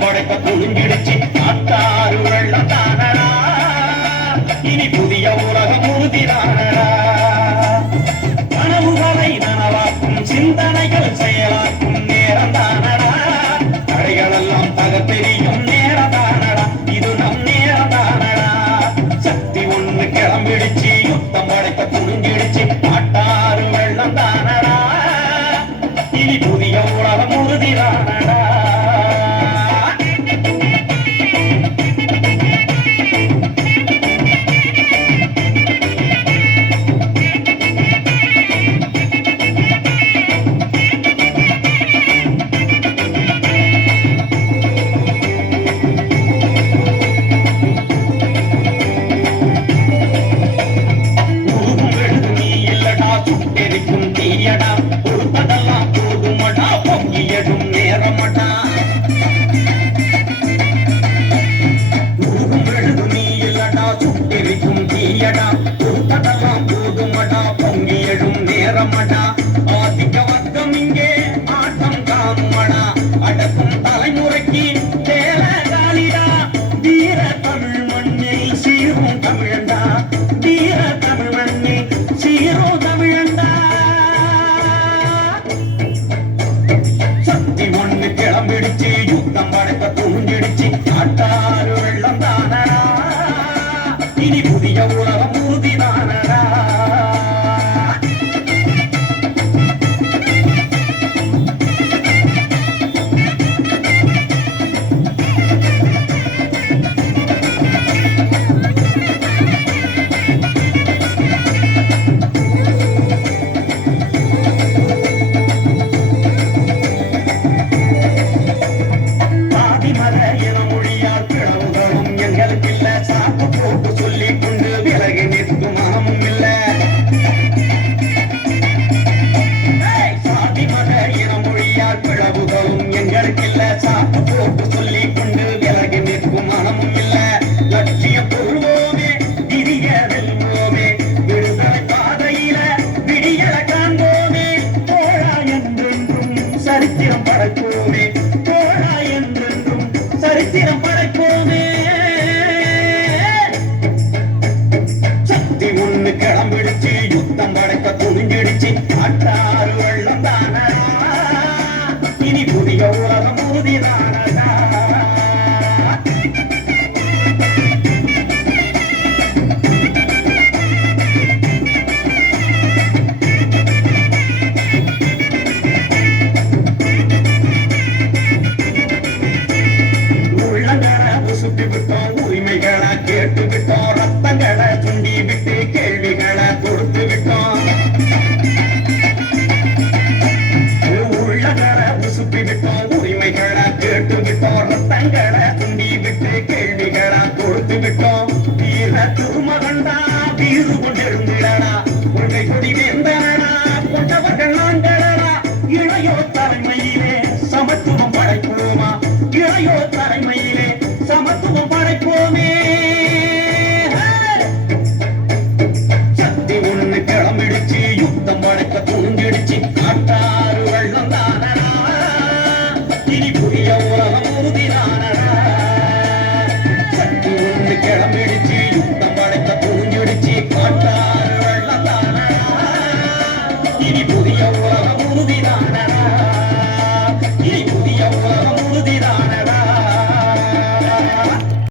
யுத்தம் படைக்க துணிஞ்சிடுச்சு காட்டாறு வெள்ளம் தானடா இனி புதிய உலகம் உறுதிதானடா கனவுகளை நனவாக்கும் சிந்தனைகள் செயலாக்கும் நேரம் தானடா தடைகளெல்லாம் தகத்தெரியும் நேரம் தானடா இது நம் நேரம் தானடா சக்தி ஒண்ணு கிளம்பிடுச்சு யுத்தம் படைக்க துணிஞ்சிடுச்சு காட்டாறு வெள்ளம் தானடா இனி புதிய உலகம் உறுதிதானடா பொறுப்பதெல்லாம் போதுமடா பொங்கியடும் நேரமடா உருகும் எழுது நீ இல்லடா சுட்டெரிக்கும் தீயடா பொறுப்பதெல்லாம் போதுமடா பொங்கியடும் நேரமடா ஆதிக்க வர்க்கம் இங்கே ஆட்டம் காணுமடா அடக்கும் தலைமுறைக்கு தேல காலிடா வீர தமிழ் மண்ணில் சீரும் தமிழண்டா வீர தமிழ் மண்ணில் சீரும் தமிழண்டா சக்தி ஒண்ணு கிளம்பிடுச்சு யுத்தம் படைக்க துணிஞ்சிடுச்சு காட்டாறு வெள்ளம் தானடா இனி புதிய உலகம் உறுதிதானடா சாக்கு போட்டு சொல்லிக் கொண்டு விலகி நிற்கும் மனமும் இல்ல சாதி மத இன மொழியால் பிளவுகளும் எங்களுக்கு இல்ல சாக்கு போட்டு சொல்லிக் கொண்டு விலகி நிற்கும் மனமும் இல்ல லட்சியம் கொள்வோமே விதிய வெல்வோமே விடுதலை பாதையில விடியல காண்போமே தோழா என்றென்றும் சரித்திரம் படைப்போமே தோழா என்றென்றும் சரித்திரம் படைப்போமே ஒண்ணு கிளம்பிடுச்சு யுத்தம் படைக்க துணிஞ்சிடுச்சு காட்டாறு வெள்ளம் தானடா இனி புதிய உலகம் உறுதிதானடா உள்ளங்களை உசுப்பி விட்டோம் உரிமைகளை கேட்டு விட்டோம் ரத்தங்களை சுண்டி விட்டு கேள்விகளை கொடுத்து விட்டோம் உள்ளங்களை உசுப்பி விட்டோம் உரிமைகளை கேட்டு விட்டோம் ரத்தங்களை சுண்டி விட்டு கேள்விகளை கொடுத்து விட்டோம் வீர திருமகண்டா வீறு கொண்டிருந்திடடா கொண்டை கொடி வேந்தனடா கொண்டவர்கள் நாங்களடா இளையோ தலைமையிலே சமத்துவம் படைப்போமா இளையோ தலைமையிலே சமத்துவம் படைப்போமே சக்தி ஒண்ணு கிளம்பிடுச்சு யுத்தம் படைக்க துணிஞ்சிடுச்சு காட்டாறு வெள்ளம் தானடா இனி புதிய உலகம் உறுதிதானடா சக்தி ஒண்ணு கிளம்பிடுச்சு யுத்தம் படைக்க துணிஞ்சிடுச்சு காட்டாறு வெள்ளம் தானடா இனி புதிய